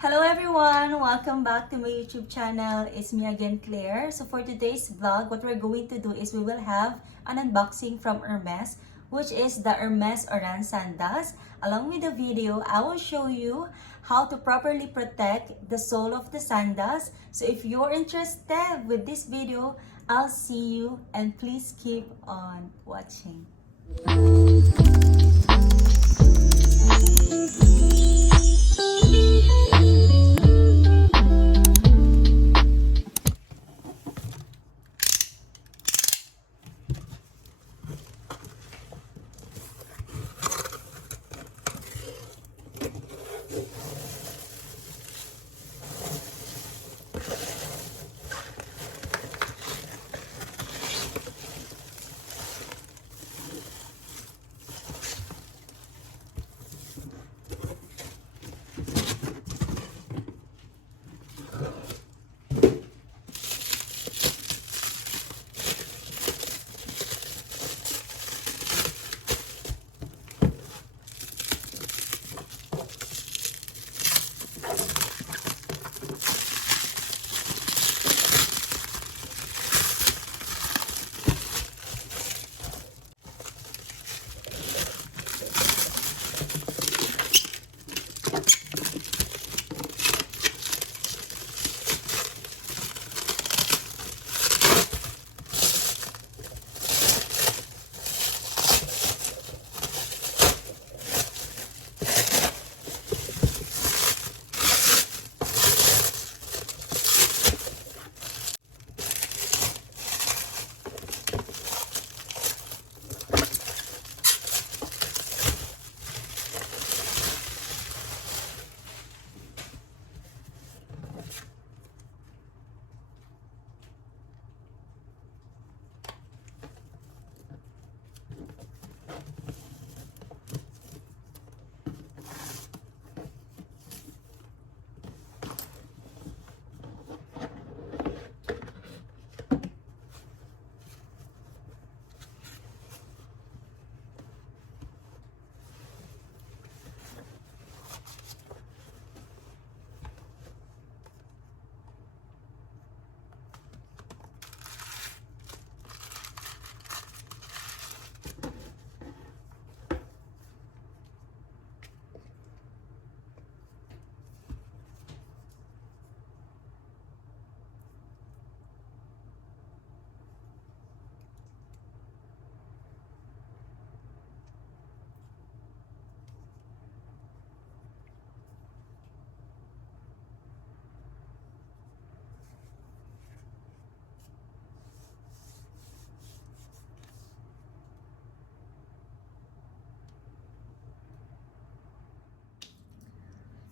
Hello everyone! Welcome back to my YouTube channel. It's me again, Claire. So for today's vlog, what we're going to do is we will have an unboxing from Hermes, which is the Hermes Oran sandals. Along with the video, I will show you how to properly protect the sole of the sandals. So if you're interested with this video, I'll see you and please keep on watching.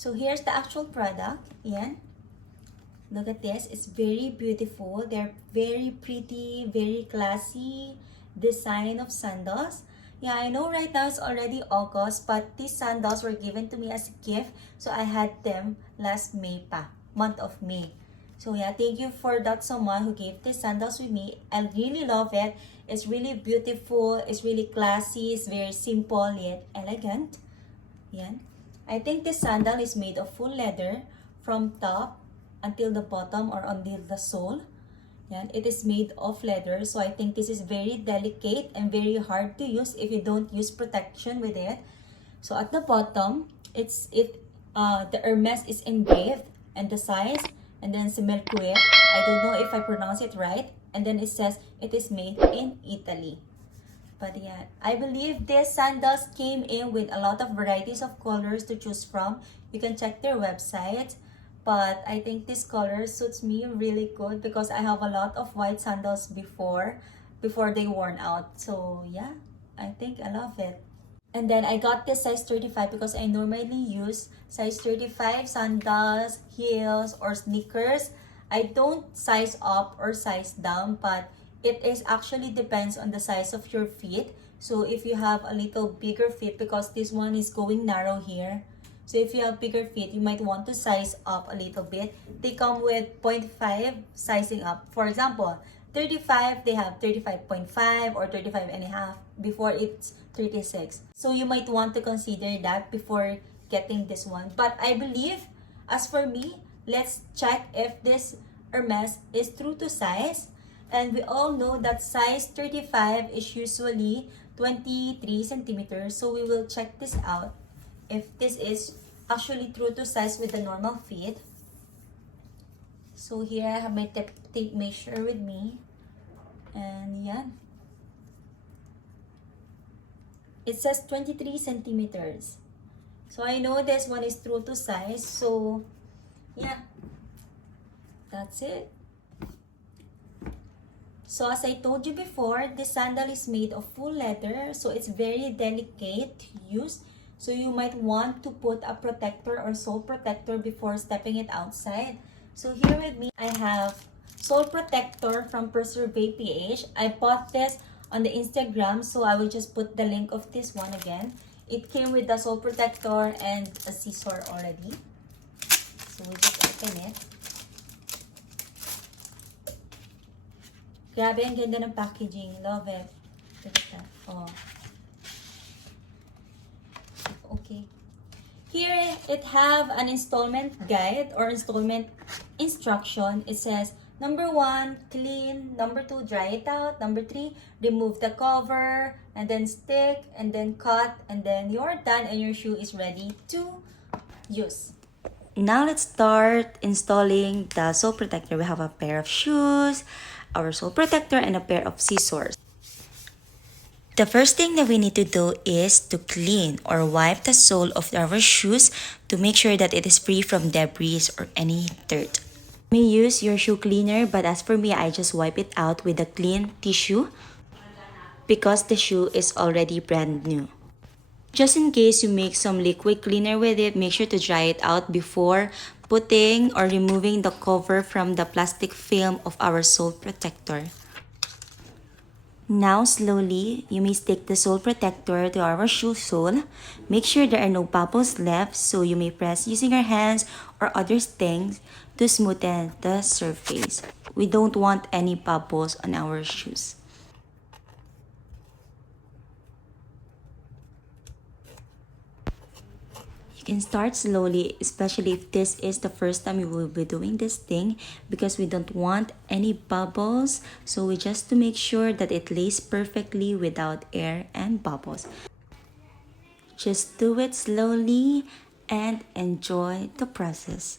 So here's the actual product. Yan. Look at this. It's very beautiful. They're very pretty, very classy design of sandals. Yeah, I know right now it's already August, but these sandals were given to me as a gift. So I had them last May pa, month of May. So yeah, thank you for that someone who gave these sandals with me. I really love it. It's really beautiful. It's really classy. It's very simple yet elegant. Yan. I think this sandal is made of full leather from top until the bottom or until the sole. Yan. It is made of leather, so I think this is very delicate and very hard to use if you don't use protection with it. So at the bottom, the Hermes is engraved and the size, and then c'est Mercure. I don't know if I pronounce it right. And then it says it is made in Italy. But yeah, I believe these sandals came in with a lot of varieties of colors to choose from. You can check their website. But I think this color suits me really good because I have a lot of white sandals before they worn out. So yeah, I think I love it. And then I got this size 35 because I normally use size 35 sandals, heels, or sneakers. I don't size up or size down, but it is actually depends on the size of your feet. So if you have a little bigger feet, because this one is going narrow here, so if you have bigger feet, you might want to size up a little bit. They come with 0.5 sizing up. For example, 35, they have 35.5 or 35 and a half. Before it's 36. So you might want to consider that before getting this one. But I believe As for me, let's check if this Hermes is true to size. And we all know that size 35 is usually 23 centimeters. So we will check this out if this is actually true to size with the normal fit. So here I have my tape measure with me. And yan. It says 23 centimeters. So I know this one is true to size. So yeah, that's it. So as I told you before, this sandal is made of full leather. So it's very delicate to use. So you might want to put a protector or sole protector before stepping it outside. So here with me, I have sole protector from Preserve PH. I bought this on the Instagram, so I will just put the link of this one again. It came with the sole protector and a scissor already. So we just open it. Grabe, ang ganda ng packaging. Love it. Look at that. Oh. Okay. Here, it have an installment guide or installment instruction. It says, number 1, clean. Number 2, dry it out. Number 3, remove the cover. And then stick. And then cut. And then you're done and your shoe is ready to use. Now, let's start installing the sole protector. We have a pair of shoes, our sole protector, and a pair of scissors. The first thing that we need to do is to clean or wipe the sole of our shoes to make sure that it is free from debris or any dirt. You may use your shoe cleaner, but as for me, I just wipe it out with a clean tissue because the shoe is already brand new. Just in case you make some liquid cleaner with it, make sure to dry it out before putting or removing the cover from the plastic film of our sole protector. Now, slowly, you may stick the sole protector to our shoe sole. Make sure there are no bubbles left, so you may press using your hands or other things to smoothen the surface. We don't want any bubbles on our shoes. You can start slowly, especially if this is the first time you will be doing this thing, because we don't want any bubbles. So we just to make sure that it lays perfectly without air and bubbles. Just do it slowly and enjoy the process.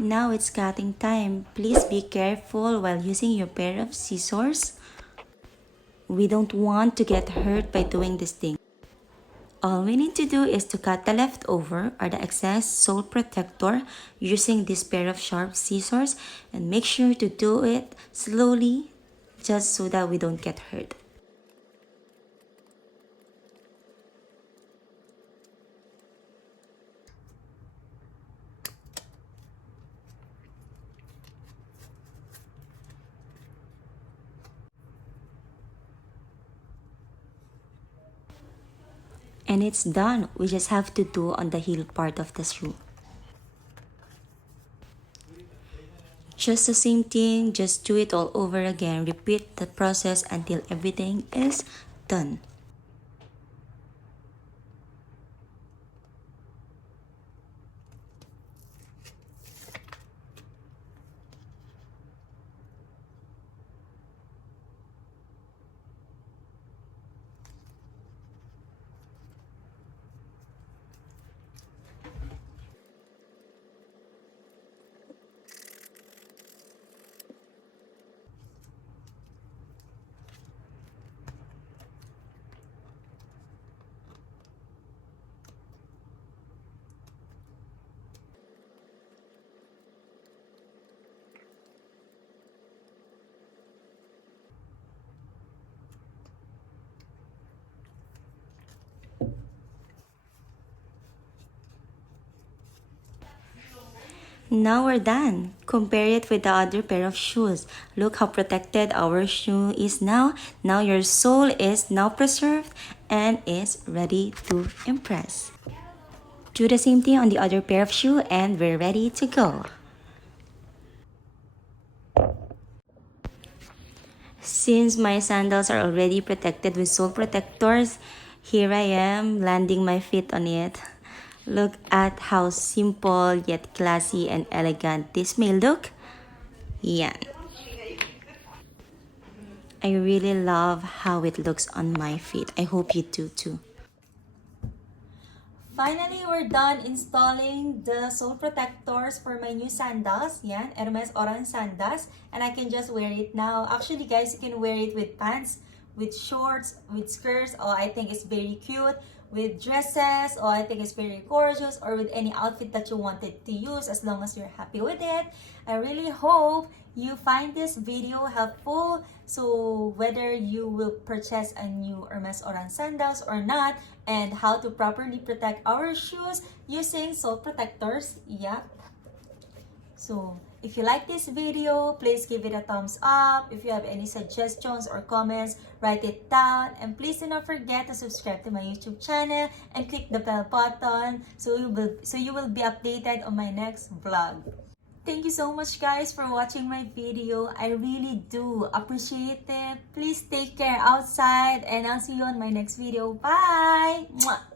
Now it's cutting time. Please be careful while using your pair of scissors. We don't want to get hurt by doing this thing. All we need to do is to cut the leftover or the excess sole protector using this pair of sharp scissors, and make sure to do it slowly just so that we don't get hurt. And it's done. We just have to do on the heel part of the shoe. Just the same thing, just do it all over again. Repeat the process until everything is done. Now we're done. Compare it with the other pair of shoes. Look how protected our shoe is now. Now your sole is now preserved and is ready to impress. Do the same thing on the other pair of shoe and we're ready to go. Since my sandals are already protected with sole protectors, here I am landing my feet on it. Look at how simple yet classy and elegant this may look. Yan. I really love how it looks on my feet. I hope you do too. Finally, we're done installing the sole protectors for my new sandals. Yan, Hermes Orange sandals. And I can just wear it now. Actually, guys, you can wear it with pants, with shorts, with skirts. Oh, I think it's very cute. With dresses. Oh, I think it's very gorgeous. Or with any outfit that you wanted to use, as long as you're happy with it. I really hope you find this video helpful. So whether you will purchase a new Hermes Orange sandals or not, and how to properly protect our shoes using sole protectors. Yeah. So if you like this video, please give it a thumbs up. If you have any suggestions or comments, write it down. And please do not forget to subscribe to my YouTube channel and click the bell button so you will be updated on my next vlog. Thank you so much, guys, for watching my video. I really do appreciate it. Please take care outside and I'll see you on my next video. Bye! Mwah!